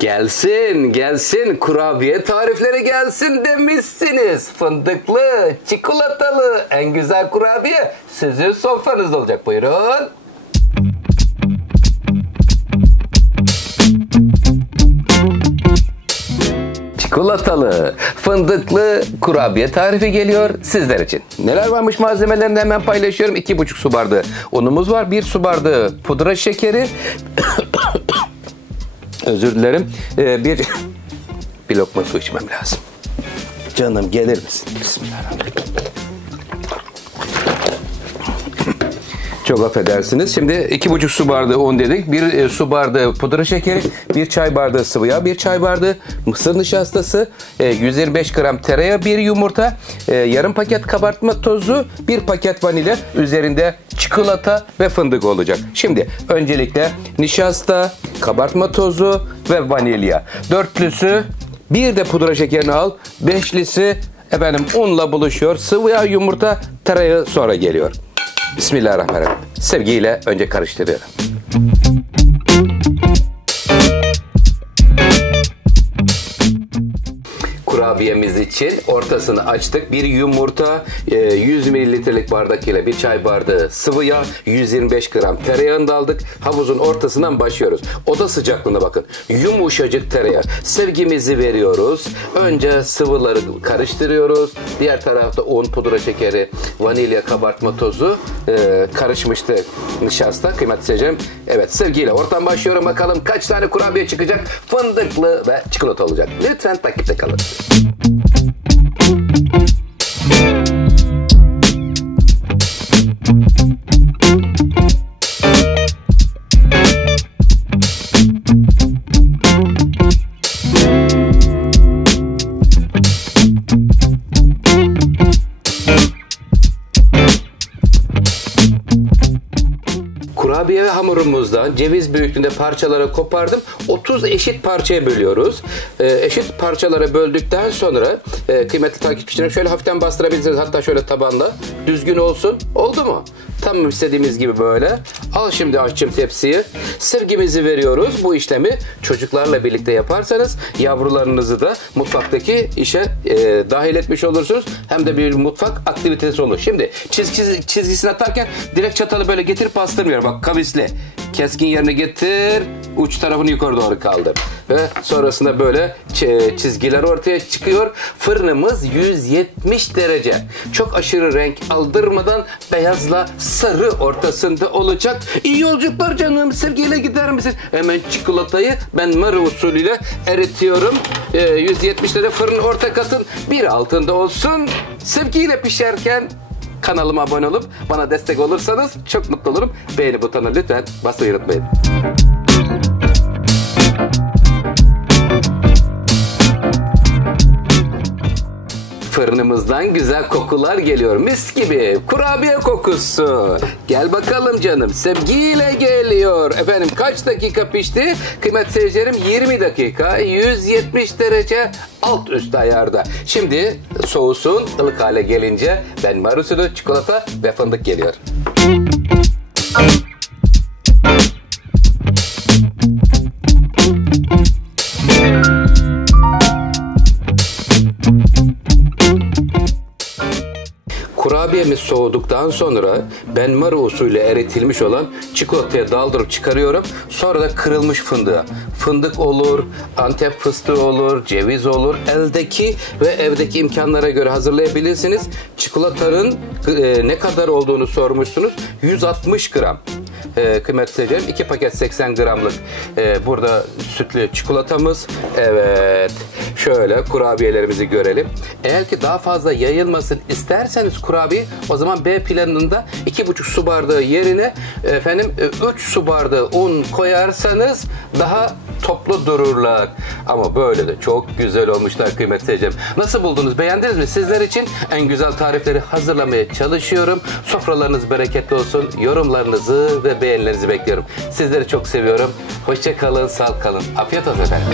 Gelsin, gelsin, kurabiye tarifleri gelsin demişsiniz. Fındıklı, çikolatalı, en güzel kurabiye sizin sofranızda olacak. Buyurun. Çikolatalı, fındıklı kurabiye tarifi geliyor sizler için. Neler varmış malzemelerini hemen paylaşıyorum. 2,5 su bardağı unumuz var. 1 su bardağı pudra şekeri. Özür dilerim. Bir lokma su içmem lazım. Canım gelir misin? Bismillahirrahmanirrahim. Çok affedersiniz. Şimdi 2,5 su bardağı un dedik. 1 su bardağı pudra şekeri, 1 çay bardağı sıvı yağ, 1 çay bardağı mısır nişastası, 125 gram tereyağı, 1 yumurta, yarım paket kabartma tozu, 1 paket vanilya, üzerinde çikolata ve fındık olacak. Şimdi öncelikle nişasta, kabartma tozu ve vanilya. Dörtlüsü, bir de pudra şekerini al. Beşlisi unla buluşuyor. Sıvı yağ, yumurta, tereyağı sonra geliyor. Bismillahirrahmanirrahim. Sevgiyle önce karıştırıyorum. Kurabiyemiz için ortasını açtık. 1 yumurta, 100 mililitrelik bardak ile 1 çay bardağı sıvı yağ, 125 gram tereyağını da aldık. Havuzun ortasından başlıyoruz. Oda sıcaklığına bakın. Yumuşacık tereyağı. Sevgimizi veriyoruz. Önce sıvıları karıştırıyoruz. Diğer tarafta un, pudra şekeri, vanilya, kabartma tozu karışmıştı. Nişasta. Kıymetli seyircilerim. Evet, sevgiyle ortadan başlıyorum. Bakalım kaç tane kurabiye çıkacak? Fındıklı ve çikolata olacak. Lütfen takipte kalın. Kurabiye hamurumuzdan ceviz büyüklüğünde parçalara kopardım. 30 eşit parçaya bölüyoruz. Eşit parçalara böldükten sonra kıymetli takipçilerim şöyle hafiften bastırabilirsiniz. Hatta şöyle tabanla düzgün olsun. Oldu mu? Tam istediğimiz gibi böyle. Al şimdi açayım tepsiyi. Sevgimizi veriyoruz. Bu işlemi çocuklarla birlikte yaparsanız yavrularınızı da mutfaktaki işe dahil etmiş olursunuz. Hem de bir mutfak aktivitesi olur. Şimdi çizgisini atarken direkt çatalı böyle getirip bastırmıyorum. Bak kavisli. Keskin yerine getir. Uç tarafını yukarı doğru kaldır. Ve sonrasında böyle çizgiler ortaya çıkıyor. Fırınımız 170 derece. Çok aşırı renk aldırmadan beyazla sarı ortasında olacak. İyi yolculuklar canım. Sevgiyle gider misin? Hemen çikolatayı ben Mara usulüyle eritiyorum. 170 derece fırın orta katın bir altında olsun. Sevgiyle pişerken kanalıma abone olup bana destek olursanız çok mutlu olurum. Beğeni butonuna lütfen basmayı unutmayın. Fırınımızdan güzel kokular geliyor. Mis gibi. Kurabiye kokusu. Gel bakalım canım. Sevgiyle geliyor. Kaç dakika pişti? Kıymetli seyircilerim 20 dakika. 170 derece alt üst ayarda. Şimdi soğusun. Ilık hale gelince ben marusulu çikolata ve fındık geliyor. Kurabiyemiz soğuduktan sonra benmari usulü eritilmiş olan çikolataya daldırıp çıkarıyorum. Sonra da kırılmış fındığı. Fındık olur, Antep fıstığı olur, ceviz olur. Eldeki ve evdeki imkanlara göre hazırlayabilirsiniz. Çikolatanın ne kadar olduğunu sormuşsunuz. 160 gram. Kıymetli seyircilerim 2 paket 80 gramlık burada sütlü çikolatamız. Evet, şöyle kurabiyelerimizi görelim. Eğer ki daha fazla yayılmasın isterseniz kurabiye, o zaman B planında 2,5 su bardağı yerine 3 su bardağı un koyarsanız daha toplu dururlar. Ama böyle de çok güzel olmuşlar kıymetli seyircilerim. Nasıl buldunuz? Beğendiniz mi? Sizler için en güzel tarifleri hazırlamaya çalışıyorum. Sofralarınız bereketli olsun. Yorumlarınızı ve beğenilerinizi bekliyorum. Sizleri çok seviyorum. Hoşça kalın, sağ kalın. Afiyet olsun efendim.